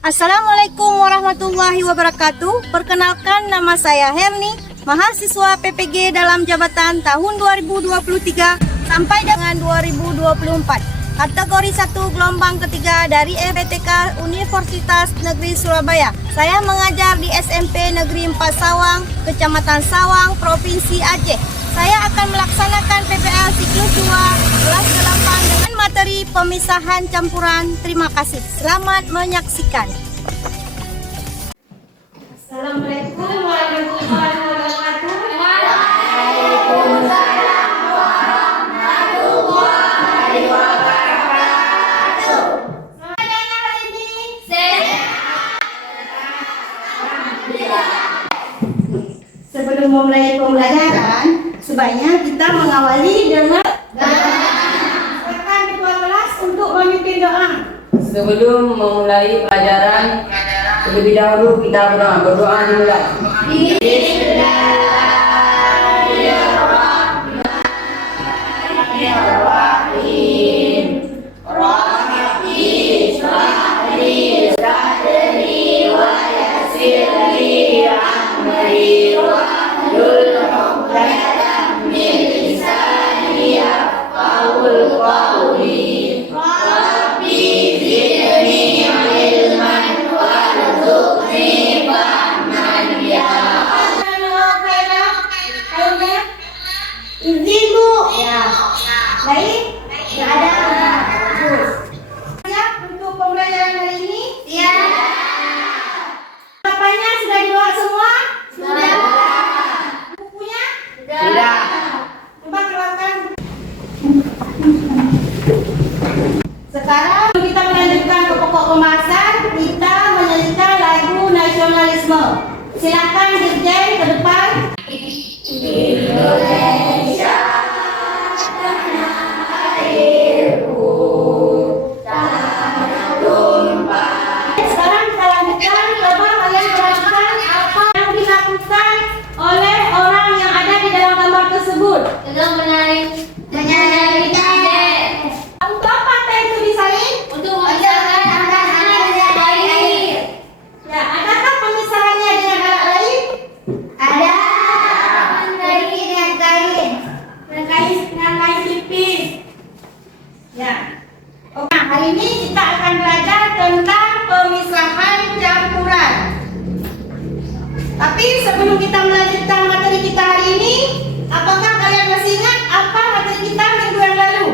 Assalamualaikum warahmatullahi wabarakatuh. Perkenalkan, nama saya Herni, mahasiswa PPG dalam jabatan tahun 2023 sampai dengan 2024. Kategori 1 gelombang ketiga dari FETK Universitas Negeri Surabaya. Saya mengajar di SMP Negeri 4 Sawang, Kecamatan Sawang, Provinsi Aceh. Saya akan melaksanakan PPL siklus 2 kelas 8 dengan materi pemisahan campuran. Terima kasih. Selamat menyaksikan. Assalamualaikum warahmatullahi wabarakatuh. Waalaikumsalam warahmatullahi wabarakatuh. Semuanya hari ini sebelum memulai pembelajaran, sebaiknya kita mengawali dengan silakan ketua kelas untuk memimpin doa. Sebelum memulai pelajaran, terlebih dahulu kita berdoa dimulai. Bismillahirrahmanirrahim. Rabbi shrah li sadri wa yassir li amri wahlul 'uqdatam min lisani yafqahul qawli. Izin Bu. Ya. Baik. Tidak ada. Bagus. Siap untuk pembelajaran hari ini? Siap. Apanya sudah dibawa semua? Sudah. Bukunya? Sudah. Coba keluarkan. Sekarang kita melanjutkan ke pokok pembahasan. Kita menyanyikan lagu nasionalisme. Silakan Dirjen ke depan. Indonesia tanah airku, tanah tumpah. Sekarang kita lanjutkan. Coba kalian perhatikan apa yang dilakukan oleh orang yang ada di dalam gambar tersebut. Untuk menyalin Untuk apa teh itu disalin? untuk memisahkan anak-anak yang baik. Ya, adakah pemisahannya dengan alat lain? Ada dengan kain tipis. Ya. Oke, hari ini kita akan belajar tentang pemisahan campuran. Tapi sebelum kita melanjutkan materi kita hari ini, apakah kalian masih ingat apa materi kita minggu yang lalu?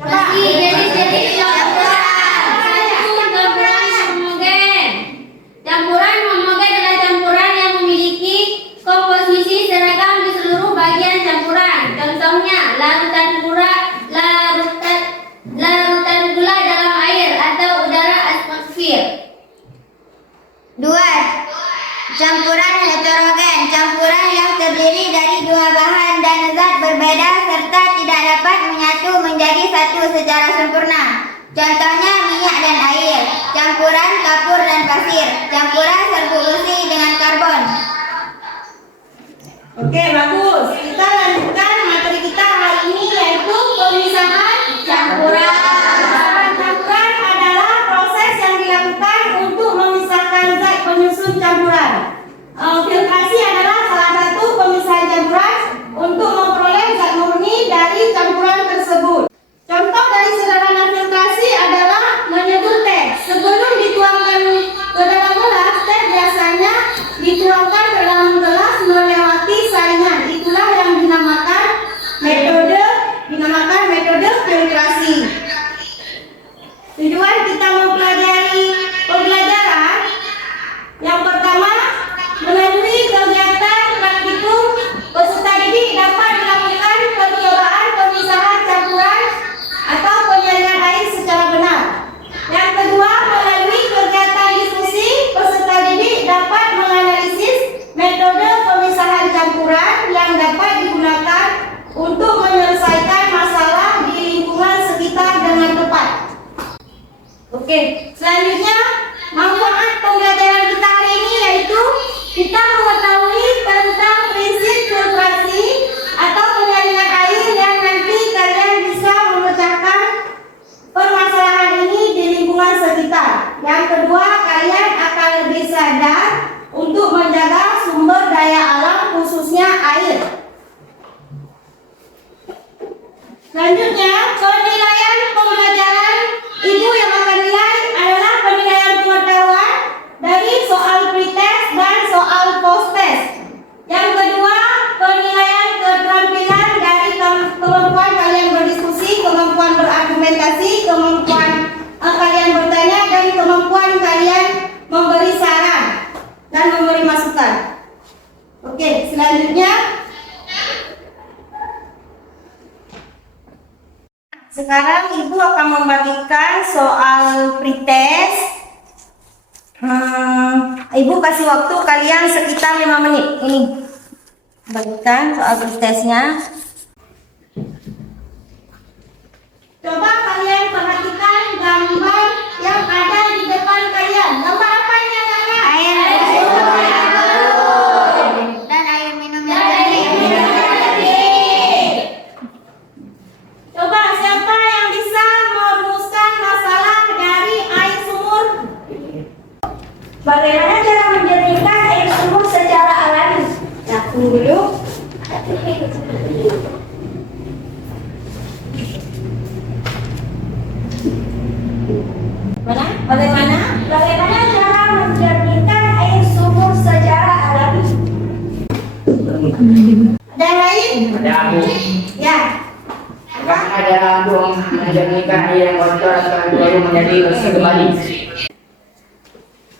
Coba. Masih jenis-jenis campuran. Satu, campuran homogen. Campuran homogen adalah campuran yang memiliki komposisi seragam di seluruh bagian campuran. Contohnya larutan gula dalam air atau udara atmosfer. 2. Campuran heterogen, campuran yang terdiri dari dua bahan dan zat berbeda serta tidak dapat menyatu menjadi satu secara sempurna. Contohnya minyak dan air, campuran kapur dan pasir, campuran serbuk besi dengan karbon. Oke, bagus. Kita lanjutkan materi kita hari ini, yaitu pemisahan campuran. Pemisahan campuran adalah proses yang dilakukan untuk memisahkan zat penyusun campuran. Filtrasi adalah salah satu pemisahan campuran untuk memperoleh zat murni dari campuran tersebut. Contoh dari sederhana filtrasi adalah menyeduh teh. Sebelum dituangkan ke dalam gelas, teh biasanya dituangkan ke dalam gelas melewati saringan. Itulah yang dinamakan metode filtrasi. Tujuan kita mempelajari pembelajaran yang pertama, melalui kegiatan praktikum, peserta didik dapat melakukan percobaan pemisahan campuran atau penyaringan air secara benar. Yang kedua, melalui kegiatan diskusi, peserta didik dapat menganalisis metode pemisahan campuran yang dapat digunakan untuk menyelesaikan masalah di lingkungan sekitar dengan tepat. Oke, selanjutnya manfaat pembelajaran kita hari ini yaitu kita mengetahui tentang prinsip filtrasi atau penyaringan air yang nanti kalian bisa memecahkan permasalahan ini di lingkungan sekitar. Yang kedua, kalian Oke, selanjutnya sekarang Ibu akan membagikan soal pretest. Ibu kasih waktu kalian sekitar 5 menit. Ini bagikan soal pretestnya. Coba kalian perhatikan gambar yang ada di depan kalian. Gambar apa ini anak-anak? Air dan air minum yang jernih. Coba siapa yang bisa merumuskan masalah dari air sumur? Bagaimana cara menjernihkan air sumur secara alami? Aku dulu. Bagaimana? Bagaimana cara menjernihkan air sumur secara alami? Ada yang lain? Ada abu. Ya. Apakah ada abu menjernihkan air yang kotor atau baru menjadi bersih kembali?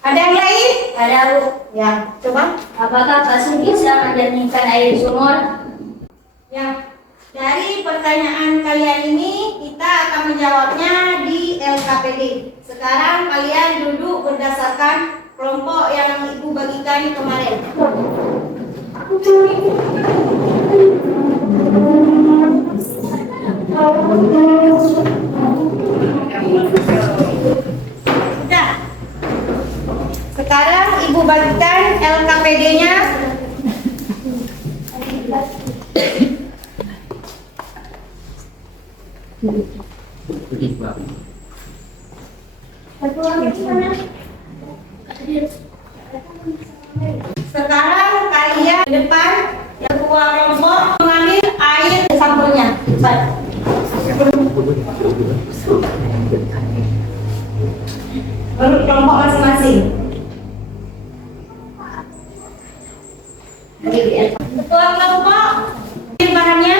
Ada yang lain? Ada Bu. Ya. Coba. Apakah pasir bisa menjernihkan air sumur? Ya. Dari pertanyaan kalian ini kita akan menjawabnya di LKPD. Sekarang kalian duduk berdasarkan kelompok yang Ibu bagikan kemarin. Sudah. Sekarang Ibu bagikan LKPD-nya. Sekarang kalian di depan yang dua kelompok mengambil air sampelnya. Cepat. Menurut kelompok masing-masing. Ketua kelompok bahannya.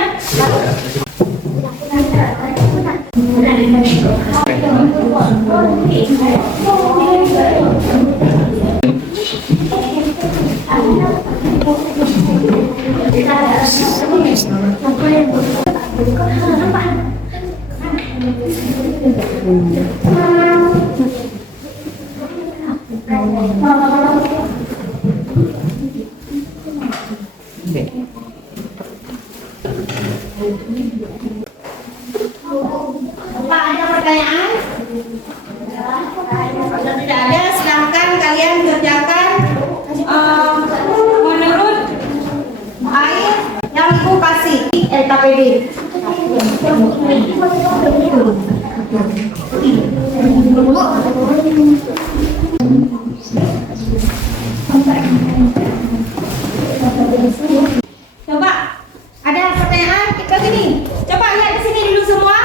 Pak, ada pertanyaan? Kalau tidak ada, silahkan kalian kerjakan menurut air yang Ibu kasih di LKPD. Coba, ada pertanyaan? Kita gini. Coba lihat di sini dulu semua.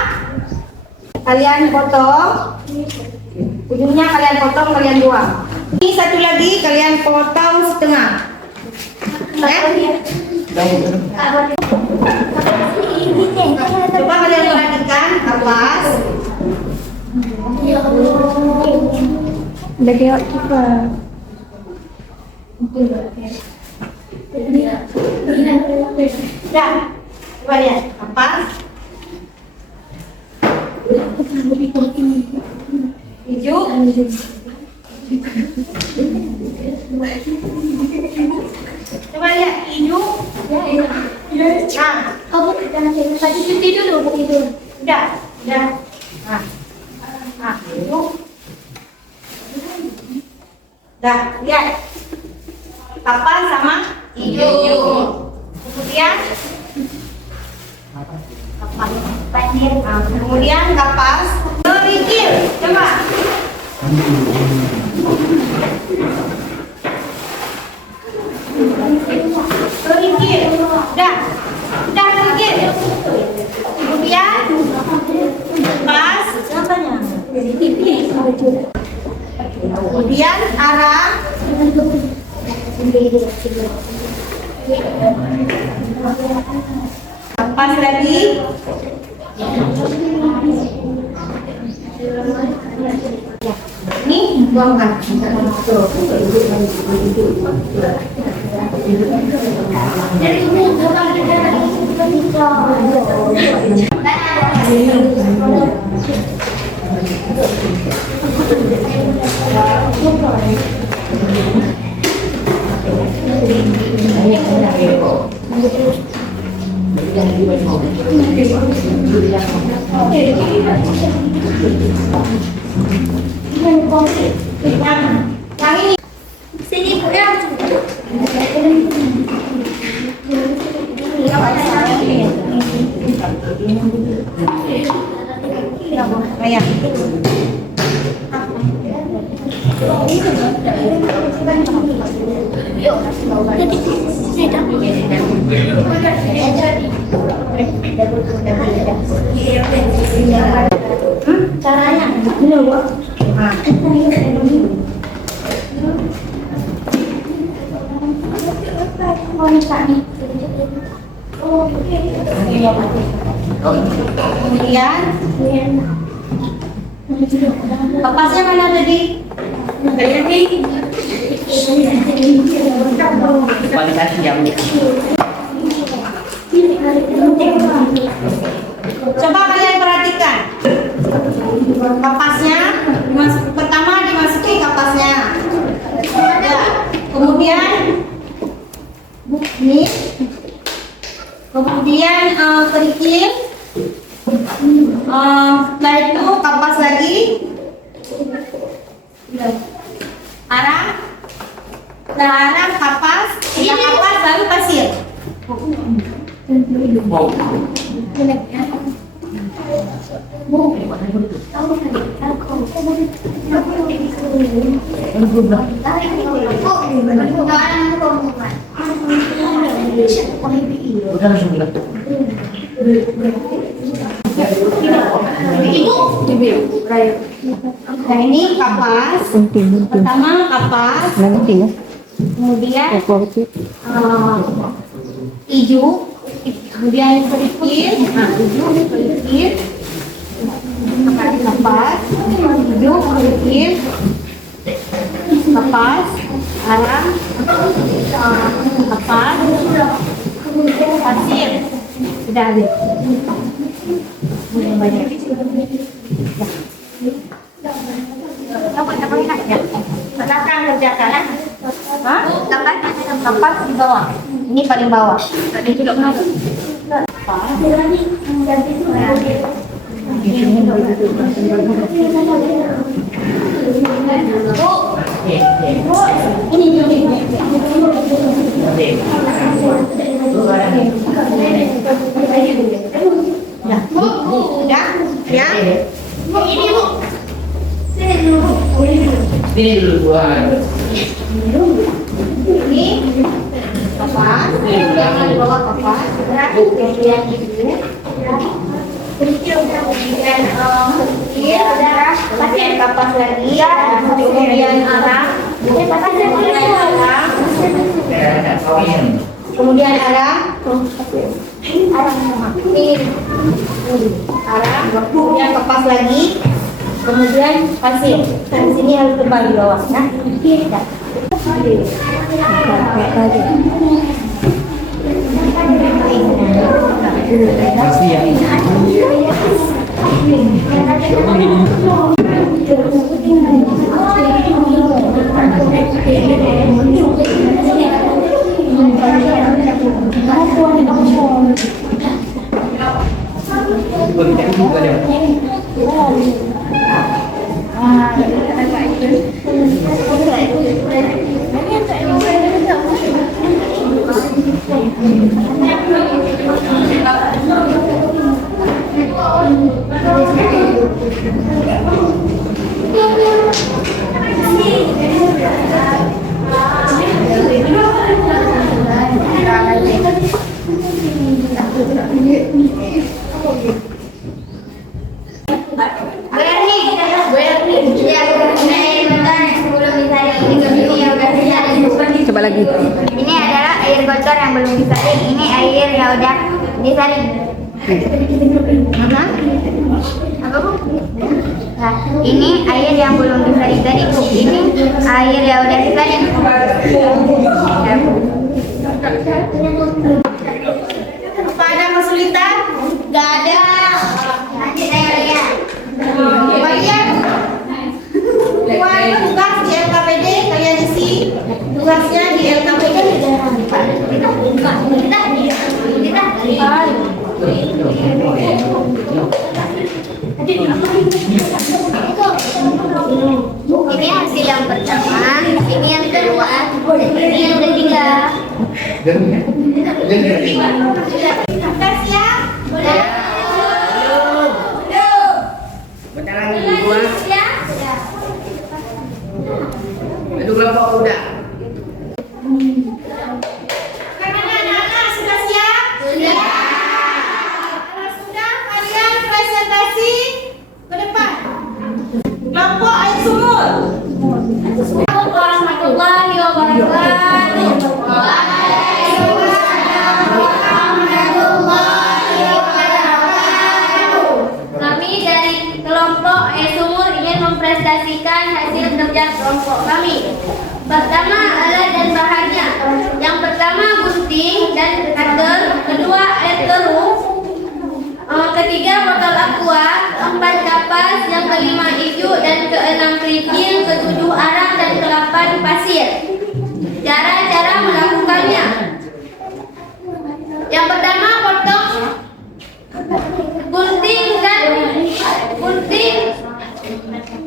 Kalian potong. Ujungnya kalian potong, kalian buang. Ini satu lagi kalian potong setengah. Ya? Coba kalian perhatikan kapas. Ya, coba lihat kapas. Hijau. Coba lihat hijau. Nah, Kamu tadi cuti dulu tidur. udah. Nah, hijau. Dah, lihat. Kapas sama hijau. Kemudian kemudian kapas kerikil. Coba. Kerikil. Dah kerikil. Kemudian kapas. Kemudian arang. Kapas lagi. Ini buangkan. Yang ini. Sini Bu ya. Ayah. Caranya ini Bu. Kemudian kapasnya mana tadi? Kualitas jam. Coba kalian perhatikan. Kapasnya pertama dimasuki kapasnya. Ya. Kemudian ini. Kemudian kerikil. Setelah itu kapas lagi. Arang. Setelah arang kapas. Setelah kapas lalu pasir. Udah langsung dibentuk. Nah ini kapas. Pertama kapas. Kemudian hijau. Kemudian kerikil. Kerikil. Kapas. Hijau kerikil. Kapas. Arang. Kapas. Pasir. Sudah habis. Banyak. Belakang kerjakan. Hah? Kapas di bawah. Ini paling bawah. Udah? Ya? Ini Bu. Sini dulu Bu. Ini dulu buat. Ini kapas. Jangan bawa kapas. Kemudian itu. Kemudian Kemudian kapas lagi. Kemudian arang. Kemudian arang. Ini arang. Kemudian kapas lagi. Kemudian pasir. Di sini harus tebal di bawah. Nah, Pasti ya. Coba lagi. Ini adalah air kotor yang belum disaring. Ini air yang udah disaring. Mana? Apa Bu? Nah, ini air yang belum disaring tadi Bu. Ini air yang udah disaring. Tugasnya di LKPK Ini hasil yang pertama, ini yang kedua, dan ini yang ketiga. Tes ya. Bentar lagi dua. Aduh kelompok udah. Bagaimana anak-anak, sudah siap? Sudah. Kalau sudah, kalian presentasi ke depan. Kelompok air sumur. Assalamualaikum warahmatullahi wabarakatuh. Kami dari kelompok air sumur ingin mempresentasikan hasil kerja kelompok kami. Pertama, alat dan bahannya. Yang pertama gunting dan cutter, kedua air keruh, ketiga botol aqua, keempat kapas, yang kelima ijuk dan keenam kerikil, ketujuh arang dan kedelapan pasir. Cara-cara melakukannya. Yang pertama, potong gunting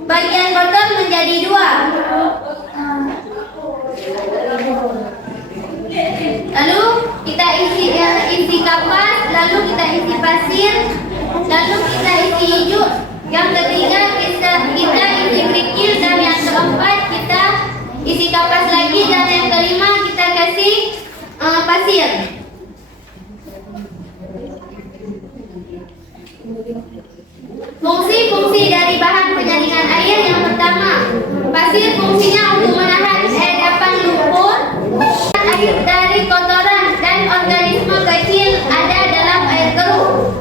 bagian botol menjadi dua. Lalu kita isi kapas, lalu kita isi pasir, lalu kita isi ijuk. Yang ketiga kita isi kerikil, dan yang keempat kita isi kapas lagi, dan yang kelima kita kasih pasir. Fungsi-fungsi dari bahan penyaringan air. Yang pertama, pasir fungsinya untuk menahan endapan lumpur, air dari kotoran dan organisme kecil ada dalam air keruh.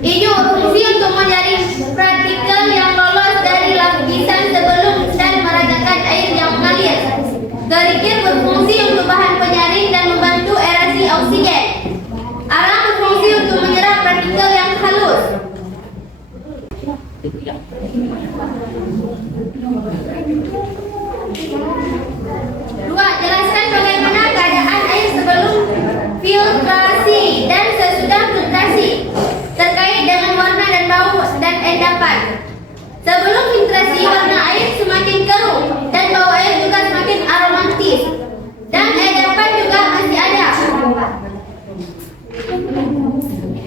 Ijuk fungsi untuk menyaring partikel yang lolos dari lapisan sebelum dan meratakan air yang mengalir. Kerikil berfungsi untuk bahan penyaring dan membantu aerasi oksigen. Arang berfungsi untuk menyerap partikel yang halus. Dua, jelaskan bagaimana keadaan air sebelum filtrasi dan sesudah filtrasi terkait dengan warna dan bau dan endapan. Sebelum filtrasi, warna air semakin keruh dan bau air juga semakin aromatis, dan endapan juga masih ada.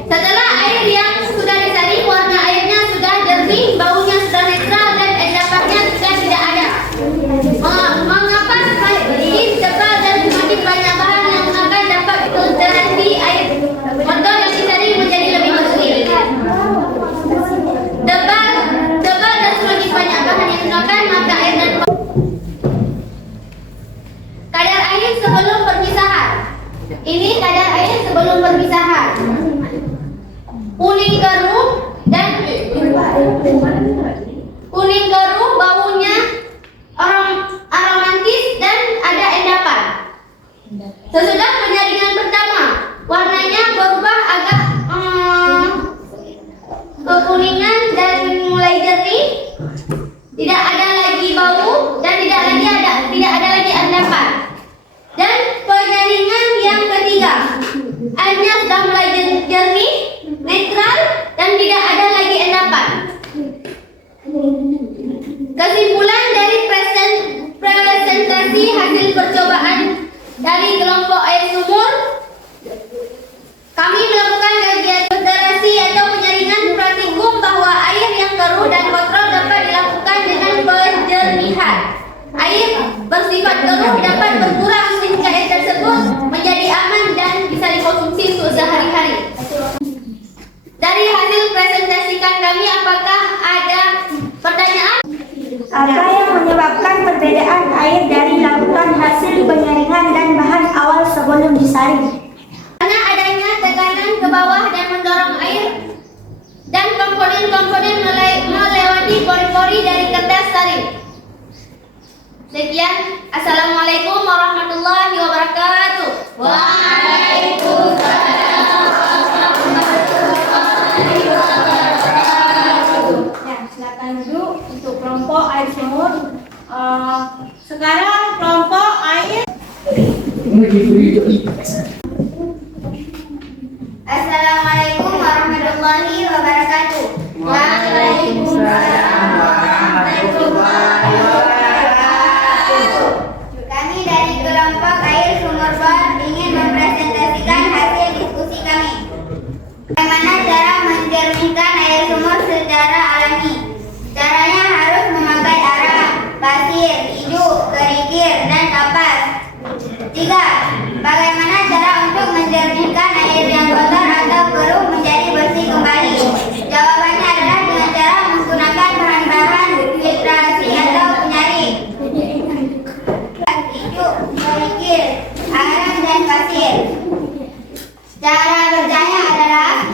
Setelah air yang sudah disaring, warna airnya sudah jernih, baunya sudah netral, dan endapannya sudah tidak ada. Mengapa semakin tebal dan semakin banyak bahan yang akan dapat filtrasi air botol yang disaring menjadi lebih bersih? Tebal dan semakin banyak bahan yang digunakan, maka air dan kadar air sebelum perpisahan. Ini kadar air sebelum perpisahan. Kuning keruh, baunya aromatis dan ada endapan. Sesudah penyaringan pertama, warnanya berubah agak kekuningan dan mulai jernih, tidak ada lagi bau dan tidak ada lagi endapan. Dan penyaringan yang ketiga, airnya sudah mulai jernih, netral, dan tidak ada lagi endapan. Kesimpulan dari presentasi hasil percobaan dari kelompok air sumur, kami melakukan kajian filtrasi atau penyaringan praktikum bahwa air yang keruh dan kotor dapat dilakukan dengan penjernihan. Air bersifat keruh dapat berkurang sehingga air tersebut menjadi aman dan bisa dikonsumsi untuk sehari-hari. Dari hasil presentasikan kami, apakah ada pertanyaan? Apa yang menyebabkan perbedaan air dari lautan hasil penyaringan dan bahan awal sebelum disaring? Karena adanya tekanan ke bawah dan mendorong air, dan komponen-komponen melewati pori-pori dari kertas saring. Sekian, assalamualaikum warahmatullahi wabarakatuh. Waalaikumsalam warahmatullahi wabarakatuh. Ya, silakan duduk untuk kelompok air sumur. Sekarang kelompok Assalamualaikum warahmatullahi wabarakatuh. Waalaikumsalam warahmatullahi wabarakatuh. Kami dari kelompok Air Sumur Bor ingin mempresentasikan hasil diskusi kami. Bagaimana cara menjernihkan air sumur secara alami? Caranya harus memakai arang, pasir, ijuk, kerikil, dan kapas. 3. Bagaimana cara untuk menjernihkan air yang kotor atau keruh menjadi bersih kembali? Jawabannya adalah dengan cara menggunakan bahan-bahan filtrasi atau penyaring. Ijuk, kerikil, arang, dan pasir. Cara kerjanya adalah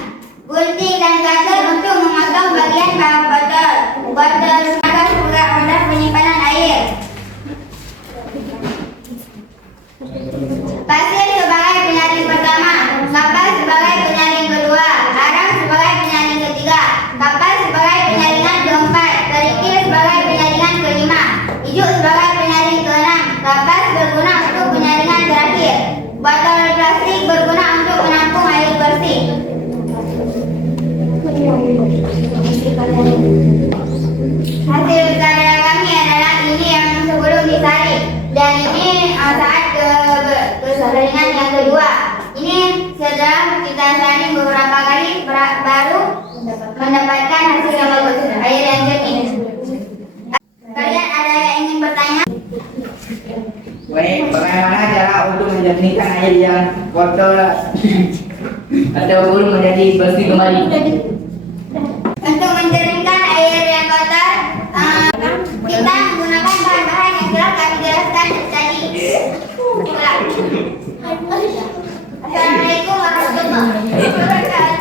gunting dan cutter untuk memotong bagian bawah botol. Botol maka sebagai wadah penyimpanan air. Pasir sebagai penyaring pertama, kapas sebagai penyaring kedua, arang sebagai penyaring ketiga, kapas sebagai penyaringan keempat, kerikil sebagai penyaringan kelima, ijuk sebagai penyaring keenam, kapas berguna untuk penyaringan terakhir, botol plastik berguna untuk menampung air bersih. Hasil karya kami adalah ini yang sebelum disaring dan ini saat kesaringan yang kedua. Ini setelah kita saring beberapa kali baru mendapatkan hasil yang bagus, air yang jernih. Kalian ada yang ingin bertanya? Baik, bagaimana cara untuk menjernihkan air yang kotor atau keruh menjadi bersih kembali? Untuk menjernihkan air yang kotor, kita menggunakan bahan-bahan yang telah kami jelaskan tadi. Assalamualaikum warahmatullahi wabarakatuh.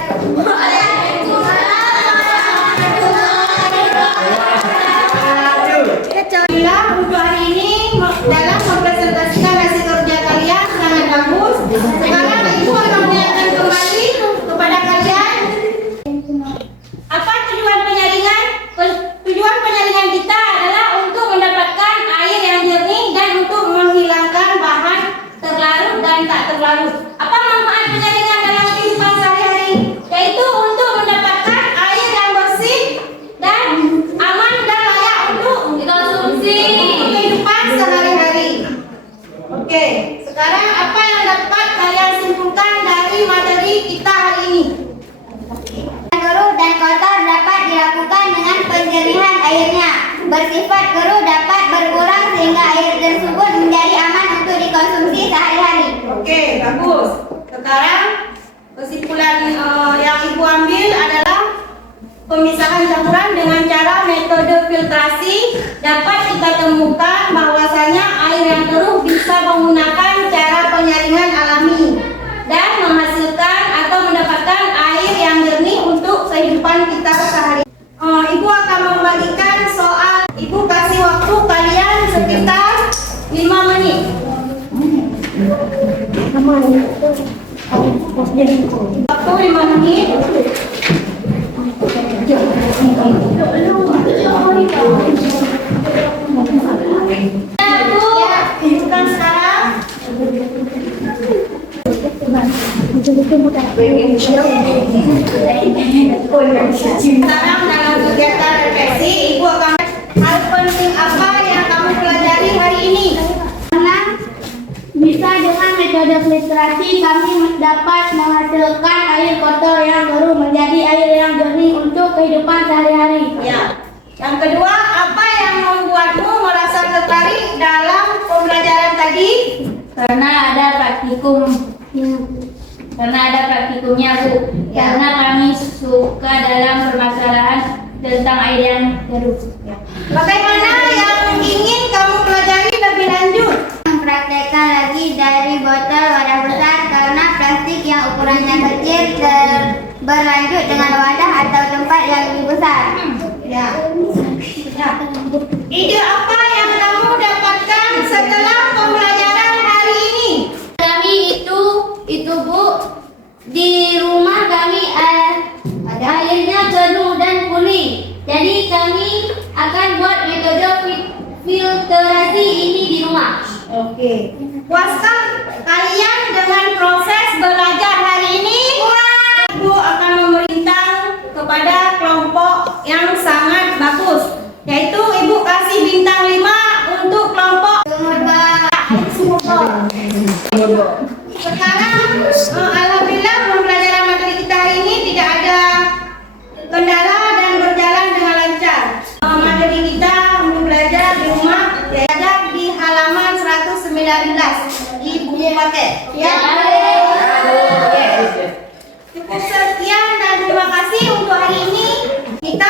Alhamdulillah untuk hari ini dalam mempresentasikan hasil kerja kalian sangat bagus. Sekarang ibu akan menanyakan kembali kepada kalian apa tujuan penyaringan. Tujuan penyaringan kita adalah untuk mendapatkan air yang jernih dan untuk menghilangkan bahan terlarut dan tak terlarut. Apa manfaat penyaringan dalam kehidupan sehari-hari? Yaitu untuk mendapatkan air yang bersih dan aman dan layak untuk Dikonsumsi. kehidupan sehari-hari. Oke, sekarang apa yang dapat kalian simpulkan dari materi kita hari ini? Keruh dan kotor dapat dilakukan dengan penjernihan airnya. Bersifat keruh dapat berkurang sehingga air tersebut menjadi aman untuk dikonsumsi sehari-hari. Oke, bagus. Sekarang kesimpulan yang ibu ambil adalah pemisahan campuran dengan cara metode filtrasi dapat kita temukan bahwasanya air yang keruh bisa menggunakan cara penyaringan alami dan menghasilkan atau mendapatkan air yang jernih untuk kehidupan kita sehari. Ibu akan membagikan soal. Ibu kasih waktu kalian sekitar 5 menit. Waktu 5 menit. Bukan sekarang. Sekarang dalam kegiatan refleksi, ibu akan hal penting apa yang kamu pelajari hari ini? Bisa dengan metode filtrasi kami dapat menghasilkan air kotor yang keruh menjadi air yang jernih untuk kehidupan sehari-hari. Ya. Yang kedua, apa yang membuatmu merasa tertarik dalam pembelajaran tadi? Karena ada praktikumnya Bu. Karena kami suka dalam permasalahan tentang air yang keruh. Bagaimana yang ingin kamu pelajari lebih lanjut? Mempraktekkan lagi dari botol wadah besar karena plastik yang ukurannya kecil berlanjut dengan wadah atau tempat yang lebih besar. Ya. Ide apa yang kamu dapatkan setelah pembelajaran hari ini? Kami itu Bu, di rumah kami airnya keruh dan kuning. Jadi kami akan buat metode filtrasi ini di rumah. Oke. Puaskah pakai. Ya. Yes. Cukup sekian dan terima kasih untuk hari ini. Kita